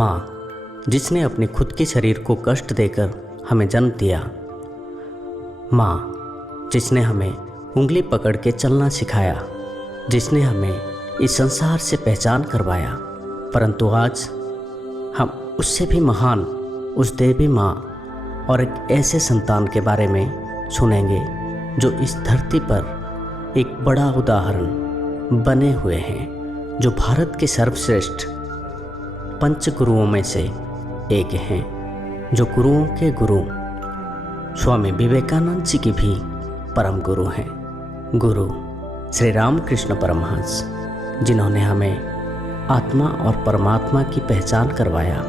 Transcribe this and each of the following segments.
माँ जिसने अपने खुद के शरीर को कष्ट देकर हमें जन्म दिया। माँ जिसने हमें उंगली पकड़ के चलना सिखाया, जिसने हमें इस संसार से पहचान करवाया। परंतु आज हम उससे भी महान उस देवी माँ और एक ऐसे संतान के बारे में सुनेंगे जो इस धरती पर एक बड़ा उदाहरण बने हुए हैं, जो भारत के सर्वश्रेष्ठ पंच गुरुओं में से एक हैं, जो गुरुओं के गुरु स्वामी विवेकानंद जी की भी परम गुरु हैं। गुरु श्री रामकृष्ण परमहंस, जिन्होंने हमें आत्मा और परमात्मा की पहचान करवाया,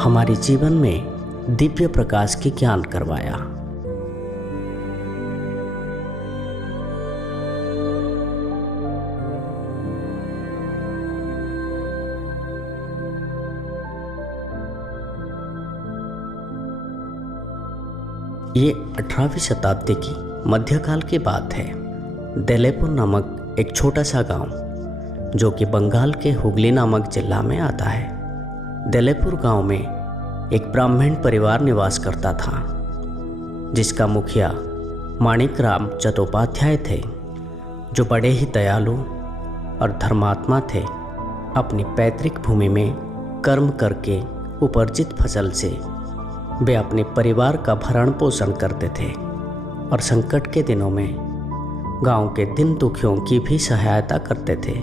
हमारे जीवन में दिव्य प्रकाश की ज्ञान करवाया। ये 18वीं शताब्दी की मध्यकाल की बात है। देलेपुर नामक एक छोटा सा गांव, जो कि बंगाल के हुगली नामक जिला में आता है। देलेपुर गांव में एक ब्राह्मण परिवार निवास करता था, जिसका मुखिया माणिकराम चट्टोपाध्याय थे, जो बड़े ही दयालु और धर्मात्मा थे। अपनी पैतृक भूमि में कर्म करके उपार्जित फसल से वे अपने परिवार का भरण पोषण करते थे और संकट के दिनों में गांव के दीन दुखियों की भी सहायता करते थे।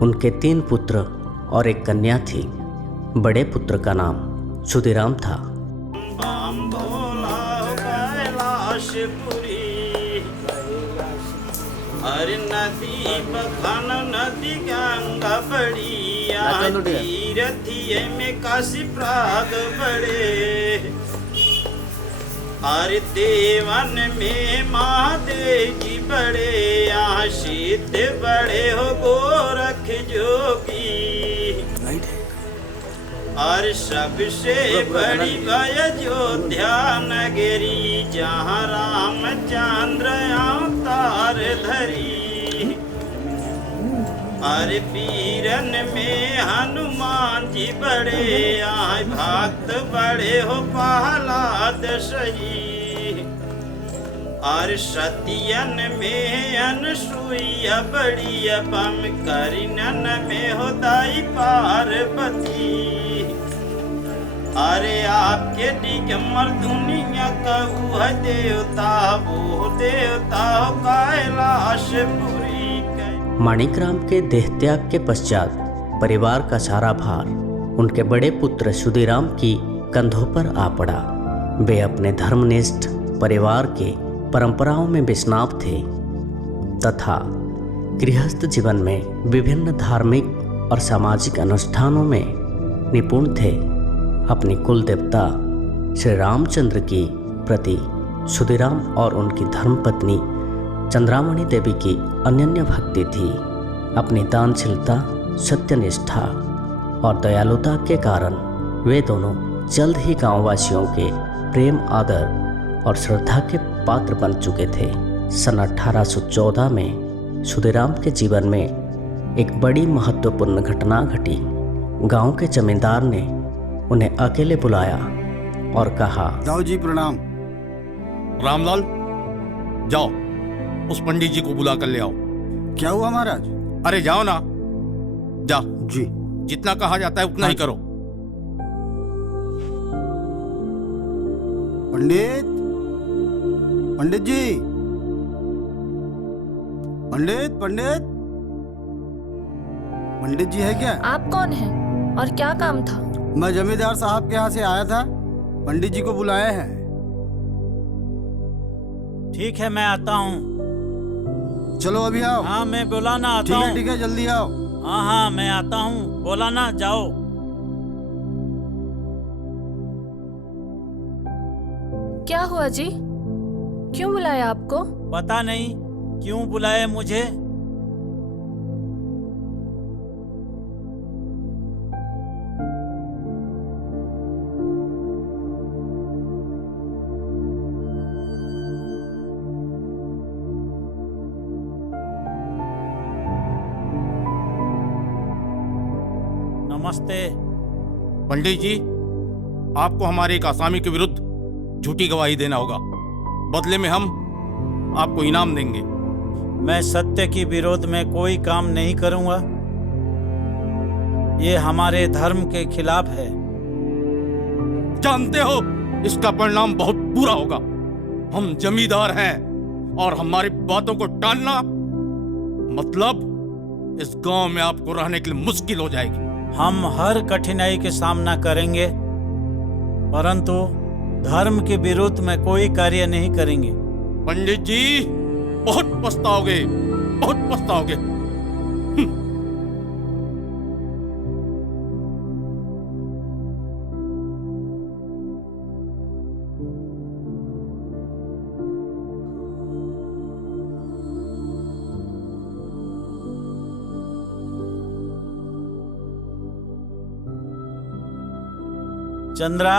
उनके 3 पुत्र और एक कन्या थी। बड़े पुत्र का नाम सुधीराम था। हर नदी बखान नदी गंगा बड़ी तीरथिये में काशी प्राग बड़े। हर देवन में महादेव जी बड़े, यहाँ सिद्ध बड़े हो गोरख जोगी। और सबसे बड़ी अयोध्या नगरी, जहाँ रामचंद्र अवतार धरी। अरे पीरन में हनुमान जी बड़े, आए भक्त बड़े हो प्रहलाद सही। और सतियन में अनसुईया बड़ी, पम करिनन में हो दाई पार्वती। अरे आपके दिगंबर दुनिया का वह देवता, वो देवता हो कैलाशपुरी। माणिकराम के देहत्याग के पश्चात परिवार का सारा भार उनके बड़े पुत्र सुधीराम की कंधों पर आ पड़ा। वे अपने धर्मनिष्ठ परिवार के परंपराओं में विस्नाव थे तथा गृहस्थ जीवन में विभिन्न धार्मिक और सामाजिक अनुष्ठानों में निपुण थे। अपनी कुल देवता श्री रामचंद्र की प्रति सुधीराम और उनकी धर्मपत्नी चंद्रामणि देवी की अनन्य भक्ति थी। अपनी दानशीलता, सत्यनिष्ठा और दयालुता के कारण वे दोनों जल्द ही गांववासियों के प्रेम, आदर और श्रद्धा के पात्र बन चुके थे। सन 1814 में सुधीराम के जीवन में एक बड़ी महत्वपूर्ण घटना घटी। गांव के जमींदार ने उन्हें अकेले बुलाया और कहा, दाऊ जी प्रणाम। रामलाल, जाओ उस पंडित जी को बुला कर ले आओ। क्या हुआ महाराज? अरे जाओ ना, जा जी। जितना कहा जाता है उतना ही करो। पंडित, पंडित जी, पंडित पंडित पंडित जी है क्या? आप कौन हैं और क्या काम था? मैं जमींदार साहब के यहाँ से आया था, पंडित जी को बुलाया है। ठीक है, मैं आता हूँ। चलो अभी आओ। हाँ, मैं बुलाना आता हूँ। ठीक है, जल्दी आओ। हाँ हाँ, मैं आता हूँ, बुलाना, जाओ। क्या हुआ जी? क्यों बुलाया आपको? पता नहीं क्यों बुलाए मुझे। नमस्ते। पंडित जी, आपको हमारे एक आसामी के विरुद्ध झूठी गवाही देना होगा। बदले में हम आपको इनाम देंगे। मैं सत्य के विरोध में कोई काम नहीं करूंगा। ये हमारे धर्म के खिलाफ है। जानते हो, इसका परिणाम बहुत बुरा होगा। हम जमींदार हैं और हमारी बातों को टालना मतलब इस गांव में आपको रहने के लिए मुश्किल हो जाएगी। हम हर कठिनाई के सामना करेंगे, परंतु धर्म के विरुद्ध में कोई कार्य नहीं करेंगे। पंडित जी, बहुत पछताओगे, बहुत पछताओगे। चंद्रा,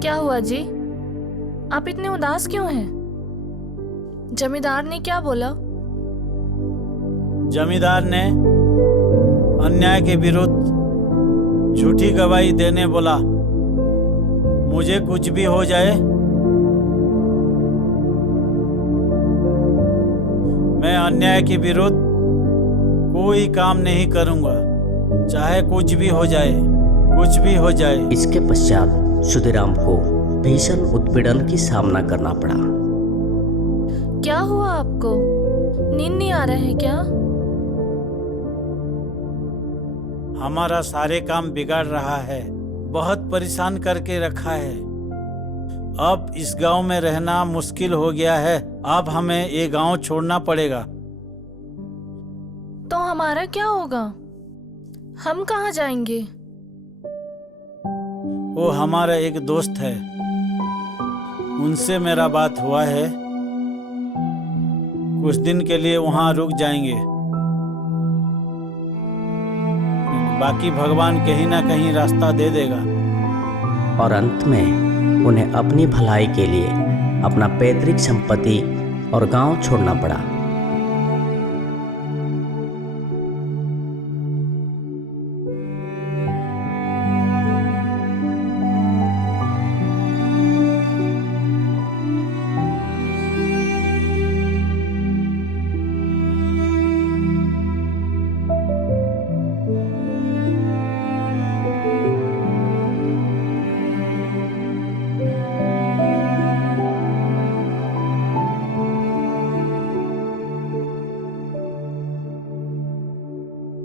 क्या हुआ जी? आप इतने उदास क्यों हैं? जमींदार ने क्या बोला? जमींदार ने अन्याय के विरुद्ध झूठी गवाही देने बोला। मुझे कुछ भी हो जाए, मैं अन्याय के विरुद्ध कोई काम नहीं करूंगा, चाहे कुछ भी हो जाए, कुछ भी हो जाए। इसके पश्चात क्षुदिराम को भीषण उत्पीड़न की सामना करना पड़ा। क्या हुआ आपको? नींद नहीं आ रहा है क्या? हमारा सारे काम बिगाड़ रहा है, बहुत परेशान करके रखा है। अब इस गांव में रहना मुश्किल हो गया है। अब हमें ये गांव छोड़ना पड़ेगा। तो हमारा क्या होगा? हम कहाँ जाएंगे? वो हमारा एक दोस्त है, उनसे मेरा बात हुआ है। कुछ दिन के लिए वहां रुक जाएंगे, बाकी भगवान कहीं ना कहीं रास्ता दे देगा। और अंत में उन्हें अपनी भलाई के लिए अपना पैतृक संपत्ति और गांव छोड़ना पड़ा।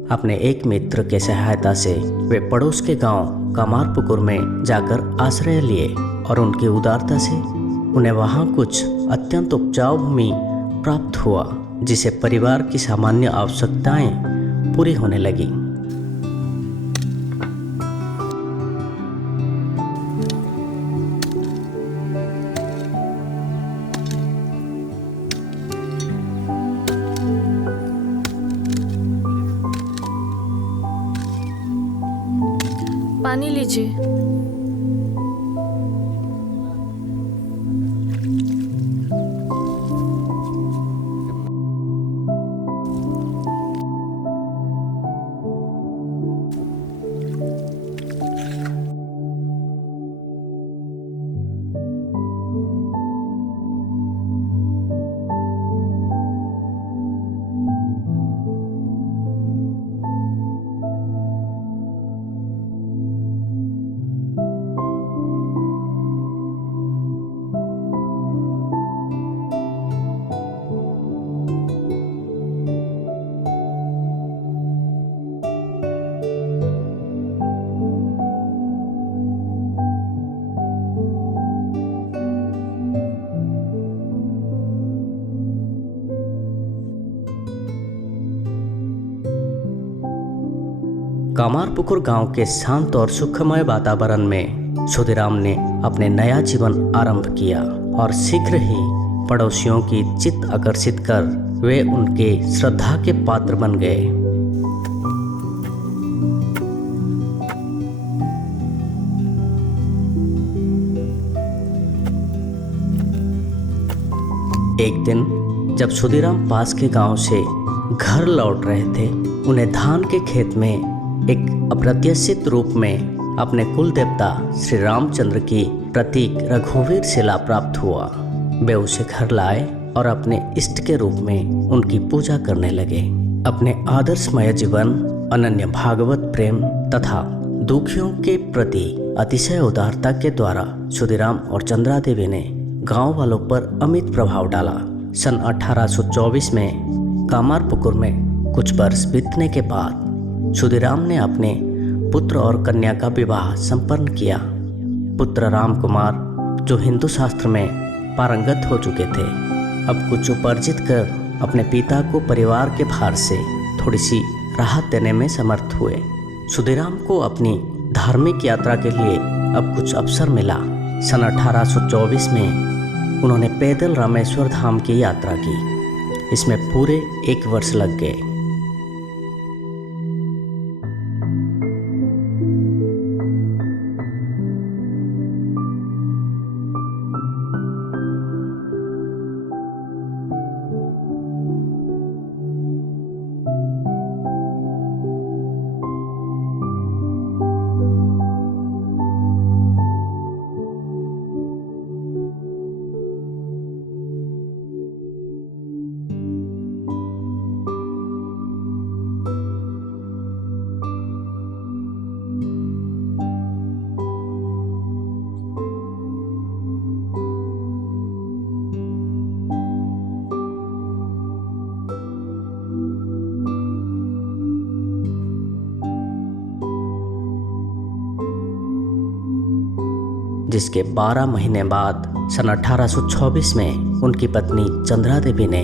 अपने एक मित्र के सहायता से वे पड़ोस के गांव कामारपुकुर में जाकर आश्रय लिए और उनकी उदारता से उन्हें वहां कुछ अत्यंत उपजाऊ भूमि प्राप्त हुआ, जिसे परिवार की सामान्य आवश्यकताएं पूरी होने लगी। पानी लीजिए। कामारपुकुर गांव के शांत और सुखमय वातावरण में क्षुदिराम ने अपने नया जीवन आरंभ किया और शीघ्र ही पड़ोसियों की चित्त आकर्षित कर वे उनके श्रद्धा के पात्र बन गए। एक दिन जब सुधीराम पास के गांव से घर लौट रहे थे, उन्हें धान के खेत में एक अप्रत्याशित रूप में अपने कुल देवता श्री रामचंद्र की प्रतीक रघुवीर शिला प्राप्त हुआ। वे उसे घर लाए और अपने इष्ट के रूप में उनकी पूजा करने लगे। अपने आदर्शमय जीवन, अनन्य भागवत प्रेम तथा दुखियों के प्रति अतिशय उदारता के द्वारा सुधीराम और चंद्रा देवी ने गांव वालों पर अमित प्रभाव डाला। सन 1824 में कामारपुकुर में कुछ वर्ष बीतने के बाद सुधीराम ने अपने पुत्र और कन्या का विवाह संपन्न किया। पुत्र राम कुमार, जो हिंदू शास्त्र में पारंगत हो चुके थे, अब कुछ उपार्जित कर अपने पिता को परिवार के भार से थोड़ी सी राहत देने में समर्थ हुए। सुधीराम को अपनी धार्मिक यात्रा के लिए अब कुछ अवसर मिला। सन 1824 में उन्होंने पैदल रामेश्वर धाम की यात्रा की। इसमें पूरे 1 वर्ष लग गए। जिसके 12 महीने बाद सन 1826 में उनकी पत्नी चंद्रा देवी ने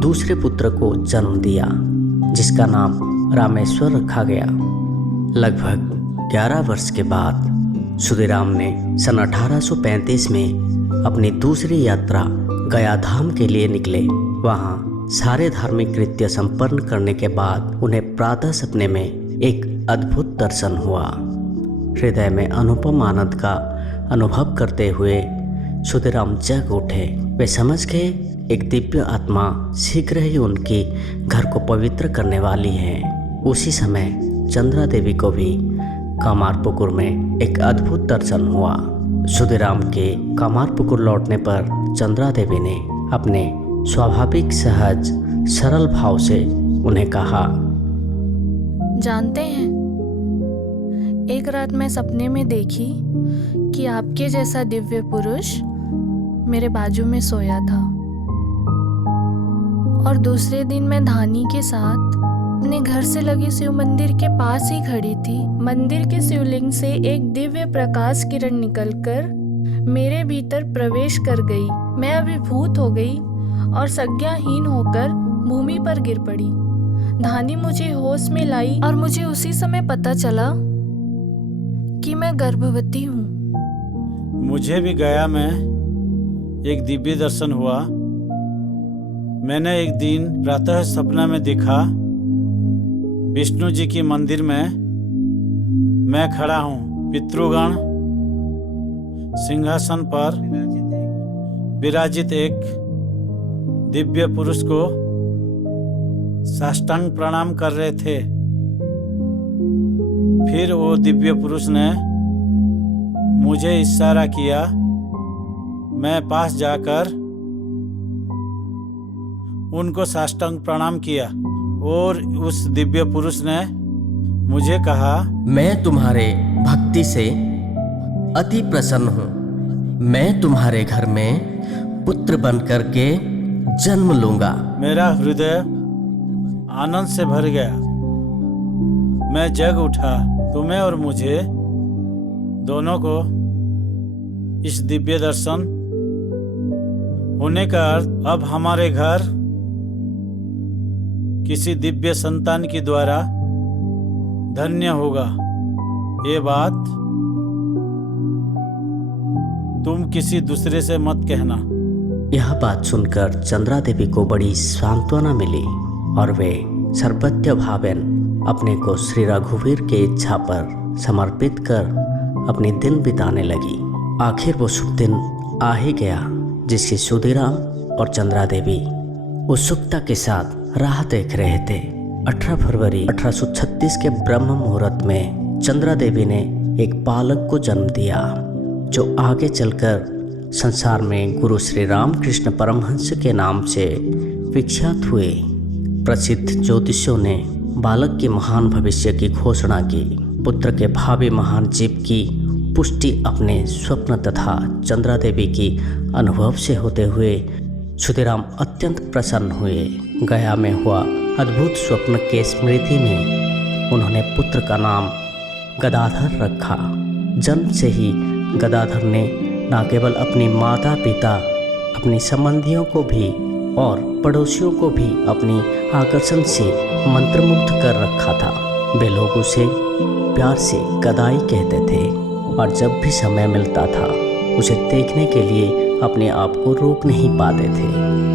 दूसरे पुत्र को जन्म दिया, जिसका नाम रामेश्वर रखा गया। लगभग 11 वर्ष के बाद सुधीराम ने सन 1835 में अपनी दूसरी यात्रा गया धाम के लिए निकले। वहाँ सारे धार्मिक कृत्य संपन्न करने के बाद उन्हें प्रातः सपने में एक अद्भुत दर्शन हुआ। हृदय में अनुपम आनंद का अनुभव करते हुए सुधीराम जग उठे। वे समझ गए एक दिव्य आत्मा शीघ्र ही उनकी घर को पवित्र करने वाली है। उसी समय चंद्रा देवी को भी कामारपुकुर में एक अद्भुत दर्शन हुआ। सुधीराम के कामारपुकुर लौटने पर चंद्रा देवी ने अपने स्वाभाविक सहज सरल भाव से उन्हें कहा, जानते हैं, एक रात मैं सपने में देखी कि आपके जैसा दिव्य पुरुष मेरे बाजू में सोया था, और दूसरे दिन मैं धानी के साथ अपने घर से लगे शिव मंदिर के पास ही खड़ी थी। मंदिर के शिवलिंग से एक दिव्य प्रकाश किरण निकलकर मेरे भीतर प्रवेश कर गई। मैं अभिभूत हो गई और संज्ञाहीन होकर भूमि पर गिर पड़ी। धानी मुझे होश में लाई और मुझे उसी समय पता चला कि मैं गर्भवती हूँ। मुझे भी गया में एक दिव्य दर्शन हुआ। मैंने एक दिन प्रातः सपना में देखा, विष्णु जी की मंदिर में मैं खड़ा हूँ। पितृगण सिंहासन पर विराजित एक दिव्य पुरुष को साष्टांग प्रणाम कर रहे थे। फिर वो दिव्य पुरुष ने मुझे इशारा किया। मैं पास जाकर उनको साष्टांग प्रणाम किया और उस दिव्य पुरुष ने मुझे कहा, मैं तुम्हारे भक्ति से अति प्रसन्न हूँ। मैं तुम्हारे घर में पुत्र बन करके जन्म लूंगा। मेरा हृदय आनंद से भर गया। मैं जग उठा। तुम्हें और मुझे दोनों को इस दिव्य दर्शन होने का अर्थ अब हमारे घर किसी दिव्य संतान के द्वारा धन्य होगा। ये बात तुम किसी दूसरे से मत कहना। यह बात सुनकर चंद्रा देवी को बड़ी सांत्वना मिली और वे सर्वज्ञ भावेन अपने को श्री रघुवीर की इच्छा पर समर्पित कर अपनी दिन बिताने लगी। आखिर वो शुभ दिन आ ही गया जिसकी सुधीराम और चंद्रा देवी उत्सुकता के साथ राह देख रहे थे। 18 फरवरी 1836 के ब्रह्म मुहूर्त में चंद्रा देवी ने एक बालक को जन्म दिया जो आगे चलकर संसार में गुरु श्री रामकृष्ण परमहंस के नाम से विख्यात हुए। प्रसिद्ध ज्योतिषियों ने बालक के महान भविष्य की घोषणा की। पुत्र के भावी महान जीव की पुष्टि अपने स्वप्न तथा चंद्रा देवी की अनुभव से होते हुए सुधीराम अत्यंत प्रसन्न हुए। गया में हुआ अद्भुत स्वप्न के स्मृति में उन्होंने पुत्र का नाम गदाधर रखा। जन्म से ही गदाधर ने न केवल अपनी माता पिता, अपने संबंधियों को भी और पड़ोसियों को भी अपनी आकर्षण से मंत्रमुग्ध कर रखा था। वे लोग उसे प्यार से गदाई कहते थे और जब भी समय मिलता था उसे देखने के लिए अपने आप को रोक नहीं पाते थे।